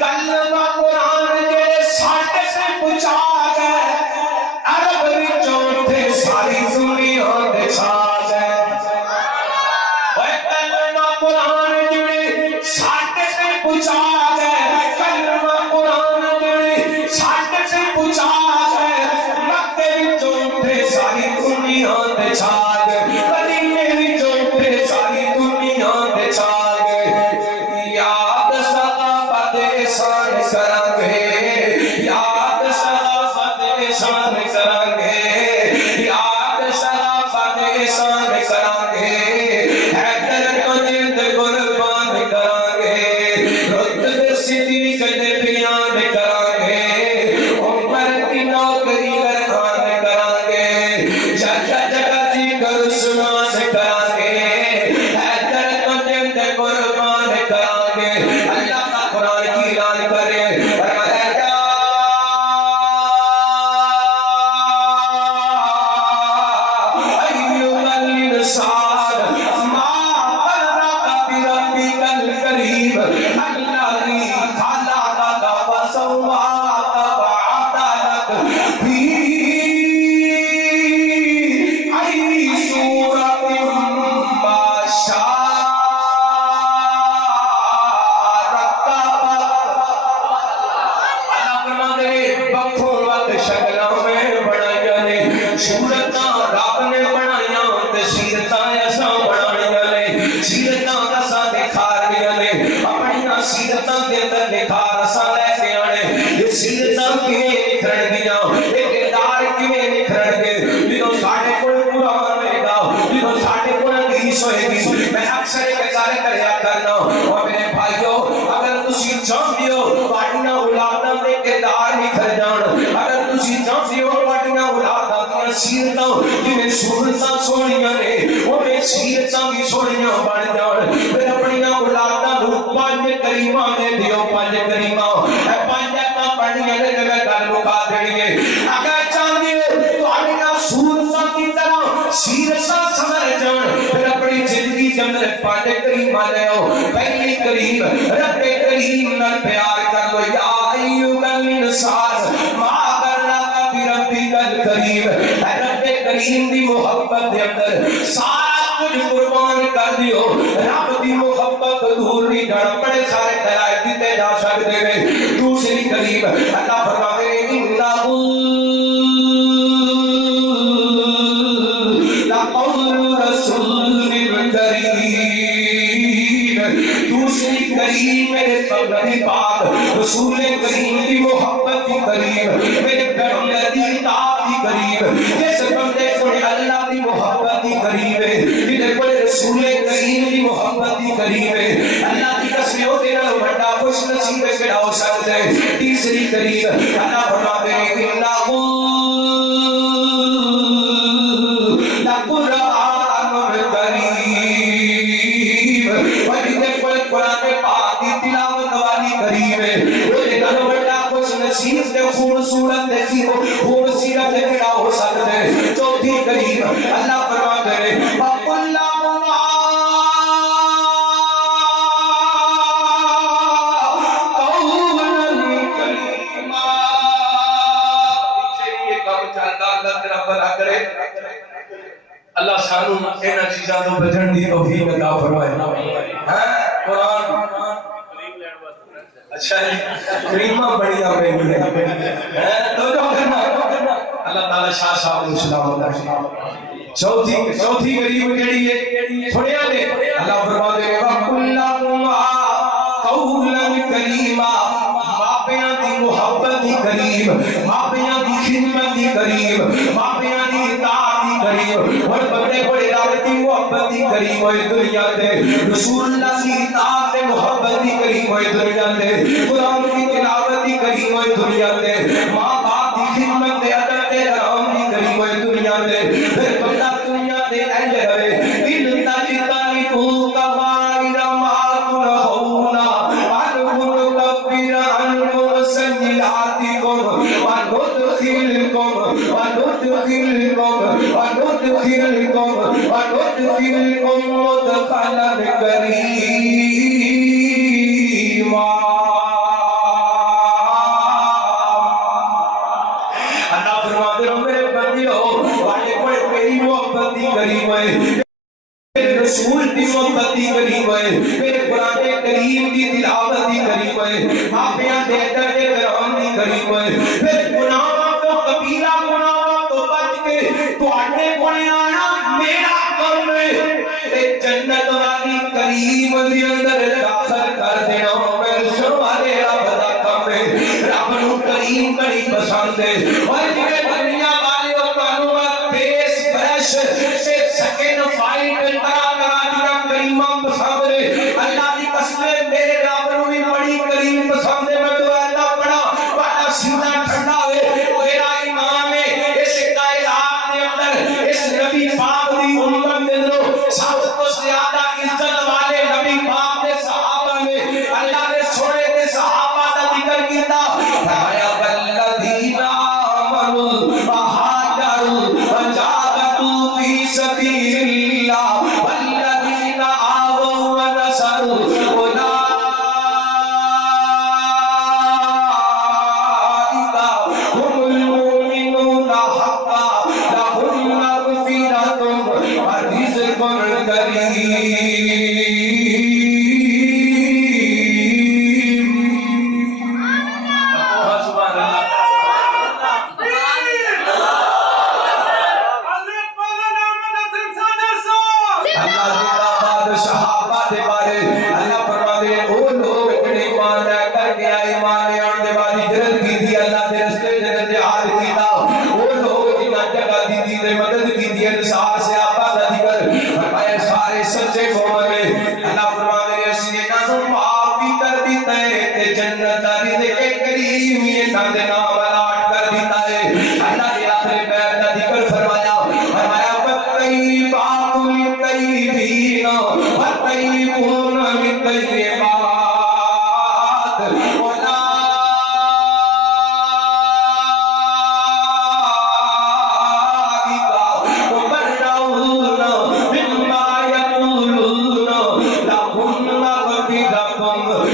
کلمہ قرآن جڑے ساڈے سے پہنچا گئے، عرب وچوں اٹھے ساری دنیا دے چھا گئے۔ اے کلمہ قرآن جڑے ساڈے سے پہنچا گئے، کلمہ قرآن جڑے ساڈے سے پہنچا گئے، مکے وچوں اٹھے ساری دنیا دے چھا گئے، مدینے وچوں اٹھے ساری دنیا دے چھا گئے۔ یاد صحابہ دے شان کریں گے، یاد صحابہ دے شان کریں گے، یاد صحابہ دے شان کریں گے، حیدر تو جد قربان کریں گے، رتبے صدیق دے بیان کریں گے، عمر کی نوکری گران کریں گے، جگہ جگہ ذکر سمان کریں گے، حیدر تو جد قربان کریں گے۔ اللہ کا قرآن کی اعلان کرے، فرمایا ایھا الانسان ما غرک بربک الکریم الذی خلقک فسواک وعدلک فی ای صورت ما شاء رکبک۔ اللہ فرماتے ہیں بکھوں وقت شکلوں میں بنائیاں نے، صورتاں رب نے بنائیاں تے سیرتاں ایسا بنائیاں نے، سیرتاں اساں دکھاریاں نے، اپنیاں سیرتاں دے اندر نکھار اساں لے کے آنے۔ یہ سیرتاں کیویں نکھرن گیاں، یہ کردار کیویں نکھرن گے؟ جدوں ساڈے کول قرآن ہوئے گا، جدوں ساڈے کول حدیث ہوئے گی۔ میں اکثر ایک گل کریا کرنا، اور میرے بھائیو اگر تسی چاہتے ہو تہاڈیاں اولاداں دے کردار نکھر جان، اگر تسی چاہتے ہو تہاڈیاں اولاداں دیاں سیرتاں جویں صورتاں سونیاں نے اوویں سیرتاں بھی سونیاں بن جان، پھر اپنیاں اولاداں نوں 5 کریماں دے دیو، 5 کریماں، اے 5 ایتاں پڑھنیاں نے، میں گل مکا دینی ہے۔ اگر چاہتے ہو تہاڈیاں صورتاں کی طرح سیرتاں سمجھ جان، پھر اپنی زندگی کے اندر 5 کریم مانے ہو پہلی کریم رب کریم نہ پیار کر لو یا ایھا الانسان ما غرک بربک الکریم اے رب کریم دی محبت دے اندر سارا کچھ قربان کر دیو رب دی محبت دور نہیں جانا بڑے سارے دلائل دیتے جا سکتے ہیں دوسری کریم اللہ فرماتے ہیں انہو لقول رسول کریم دوسری کریم میرے پیغمبر پاک رسول کریم کی محبت کی کریم میرے پیغمبر کی اطاعت کی کریم جس بندے کو اللہ کی محبت کی کریم ہے جس کو رسول کریم کی محبت کی کریم ہے اللہ کی قسم ہوتے نہ بڑا خوش نصیب ہے ہو سکتا ہے تیسری کریم اللہ فرماتے ہیں کہ انہو لقرآن کریم قرآن پاک کی تلاوت والی کریم ہے وہ اتنا بڑا خوش نصیب سے خوبصورت دیکھی خوبصورت کیا ہو سکتا ہے چوتھی کریم اللہ فرماتے ہیں وَقُلْ لَهُمَا قَوْلًا كَرِيمًا پیچھے یہ کام چلتا اللہ تیرا بھلا کرے اللہ سانو اینا چیزاں تو بچن دی توفیق عطا فرمائے قرآن اچھا جی کریمہ بڑیا مہنگی ہے تو جو کرنا اللہ تعالی شاہ صاحب کو سلام چوتھی غریب جڑی ہے تھوڑیا دے اللہ فرما دے وَقُلْ لَهُمَا قَوْلًا كَرِيمًا ماپیاں دی محبت دی کریم ماپیاں دی خدمت دی کریم ماپیاں دی اطاعت دی کریم اور بڑے بڑے رب دی محبت دی کریم ہوئے دنیا دے رسول اللہ کی اطاعت دی محبت دی کریم ہوئے دنیا دے قرآن کی تلاوت دی کریم ہوئے دنیا دے ماں باپ دی خدمت دے ادب دے کرام دی کریم ہوئے دنیا دے پھر بندہ دنیا دے انج رہے ان تجتنی تو کبائر ما تنہونا عنہ نکفر عنکم سیئاتکم وندخلکم مدخلا کریما اللہ فرماتے ہو میرے بندیو والے بڑے میری محبت دی کریم ہے رسول دی محبت دی کریم ہے میرے قرآن کریم دی تلاوت دی کریم ہے ماپیاں دے ادب دے کرام دی کریم ہے پھر گناہ تو کبیرہ گناہ تو بچ کے تو آٹے کونے آنا میرا کام ہے ایک جنت والی کریم دی اندر داخل کر دینا میں سوالے رب دا کام ہے رب نو کریم بڑی پسند ہے اور جنہیں دنیا والے اور قانون فیس برش سے سکن فائٹ اللہ کی قسم میرے رب نو بھی بڑی کریم پسند ہے میں تو اللہ پڑھا بڑا سینہ ٹھنڈا ہے میرا امام ہے اس کائنات کے اندر اس نبی پاک دی امت کے اندر سب کو زیادہ عزت والے نبی پاک کے صحابہ میں اللہ نے سونے کے صحابہ کا ذکر کیتا فرمایا والذین آمنوا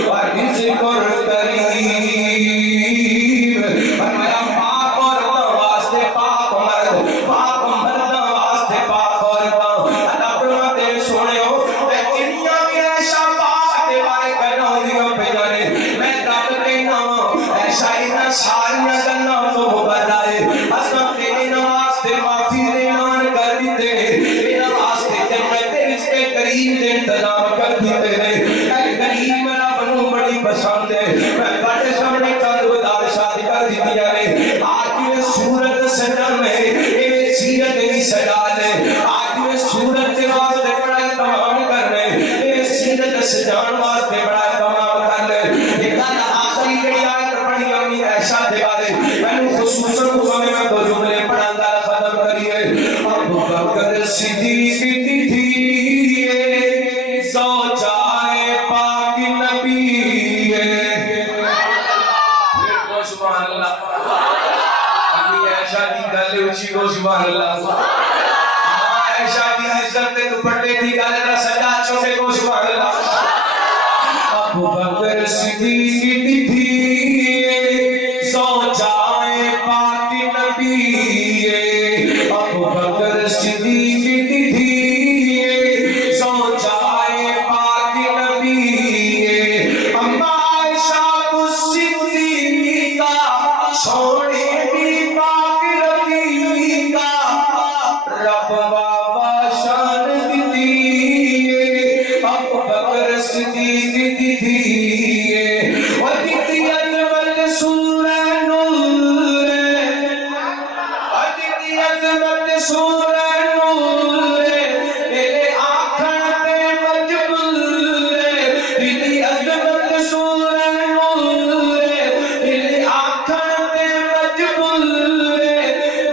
اور رزق کریم فرمایا پاک عورتاں واسطے پاک مرد پاک مرداں واسطے پاک عورتاں اللہ فرماتے سونےو تے جنیاں بھی ایشا پاک دے بارے کہنا دیاں پیاں نے میں رب کہنا ایشا انہاں ساریاں گلاں تو مبرا ہے اساں تیرے واسطے معافی دے اعلان کر دیتے انہاں واسطے جنت دے رزق کریم دے انتظام کر دیتے ہیں اے کریم رب نوں بڑی پسند ہے میں بڑے سامنے چند گزارشات کر دیتیاں نے آج یہ سورت سجن میں یہ سیرت کی سجا لے آج یہ سورت کے واسطے بڑا تمام کرنے یہ سیرت سجان واسطے بڑا تمام کرنے یہ گل آخری جڑی آیت پڑھی امی ایشا دے بارے میں خصوصاً میں دو جملے پڑھانا ختم کریے ابو بکر صدیق کی تھی زوجائے پاک نبی سبحان اللہ امی عائشہ کی گل اچھی کو سبحان اللہ عائشہ کی عزت تے دوپٹے دی گل دا سجا چھوٹے کو سبحان اللہ ابو بکر صدیق کی تھی زوجائے پاک نبی ابو بکر صدیق کی تھی زوجائے پاک نبی اما عائشہ کو صدیقہ چھوڑے بھی پاک رفیقہ رب بابا شان دی ابو بکر صدیق کی تھی اور دیتی عظمت سورہ نور اور دیتی عظمت سورہ نور تیرے آنکھاں تے مجبور دیتی عظمت سورہ نور تیرے آنکھاں تے مجبور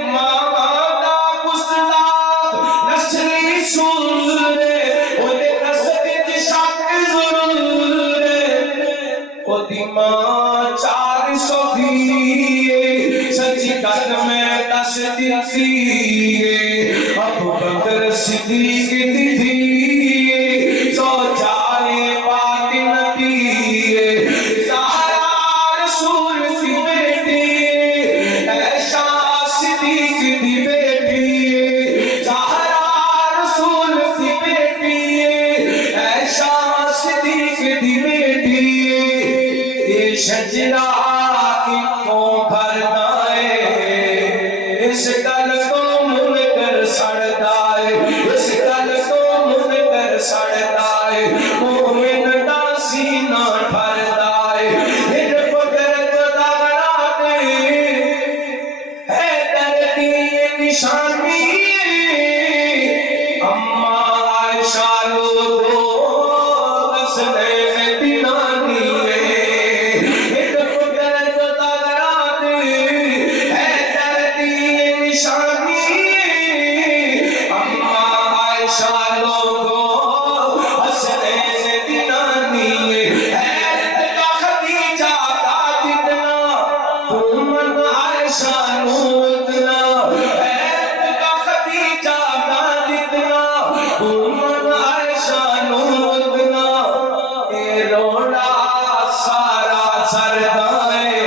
ماں دا گستاخ نسلی سور اودے نسل وچ شک ضرور اودی ماں 400 دی سچی گل میں دس دتی ابو بکر صدیق دی تھی زوجائے پاک نبی زہرا رسول کی بیٹی عائشہ صدیق دی بیٹی زہرا رسول کی بیٹی عائشہ صدیق دی بیٹی یہ شجرہ کو بھرنا ہے اس گل کو منکر سڑتا ہے اس گل کو منکر سڑتا ہے مومن دا سینہ ٹھرتا ہے ہر قدرت دا غرات ہے دردی نشانی اما عائشہ لوگو دسنے دینانی ہر قدرت دا غرات ہے دردی نشانی اما عائشہ لوگو حسنے دینانی حیرت کا خدیجہ کا جتنا تمن عائشہ نوتنا حیرت کا خدیجہ کا جتنا تمن عائشہ نوتنا اے رونا سارا سردائے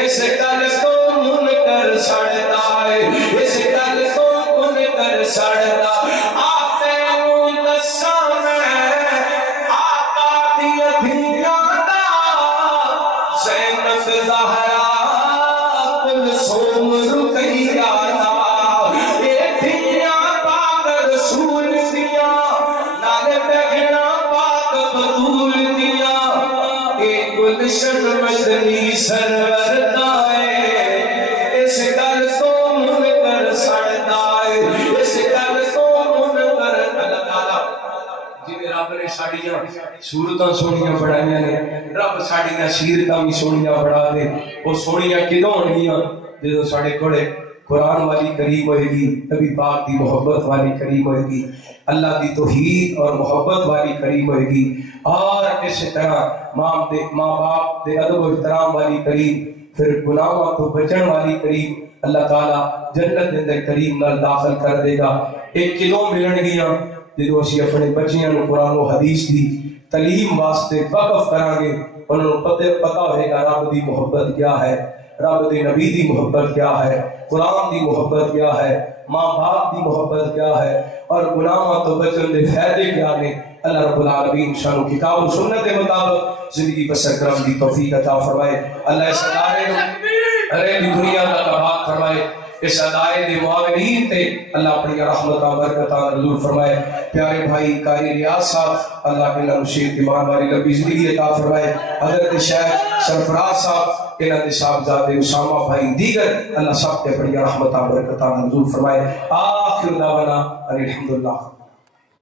اس گل کو منکر سڑتا ہے اس گل کو منکر سڑتا آتے ہوں دساں میں آقا دی دھیاں دا زینب زہرا کلثوم رقیہ دا اے دھیاں پاک رسول دیاں نال بہنا پاک بطول دیاں اے گلشن مدنی سرور دا اس گل کو منکر سڑتا ہے اس گل کو منکر اللہ تعالیٰ جی رب نے ساڑیاں سورتاں سونیاں بڑھائیاں نے رب ساڑیاں سیرتاں بھی سونیاں بڑھا دے وہ سونیاں کدوں ہونگیاں جدوں ساڑے کھڑے قرآن والی کریم ہوئے گی نبی پاک دی محبت والی کریم ہوئے گی اللہ دی توحید اور محبت والی کریم ہوئے گی اور اس طرح ماں باپ دے ادب و احترام والی کریم پھر گناہوں تو بچن والی کریم اللہ تعالیٰ جنت دے اندر کریم نال داخل کر دے گا ایک کلوں ملن گیاں جدو اسی اپنے بچیاں نو قرآن و حدیث دی تعلیم واسطے وقف کریں گے انہوں پتہ ہوئے گا رب دی محبت کیا ہے، رب دی نبی دی محبت کیا ہے، قرآن دی محبت کیا ہے، ماں باپ دی محبت کیا ہے، اور گناہاں تو بچن دے فائدے کیا نے۔ اللہ رب العالمین شان کتاب و سنت کے مطابق زندگی بسر کرم دی توفیق عطا فرمائے۔ اللہ اس ادارے ارے دنیا کا تباہ فرمائے، اس ادارے دے معاونین تے اللہ اپنی رحمتاں برکتاں نزول فرمائے۔ پیارے بھائی قاری ریاض صاحب اللہ انہاں نوں شیر ایمان والی لمبی زندگی عطا فرمائے۔ حضرت شیخ سرفراز صاحب انہاں دے صاحبزادے اسامہ بھائی دیگر اللہ سب تے بڑی رحمتاں برکتاں نزول فرمائے۔ آخر دعوانا الحمدللہ۔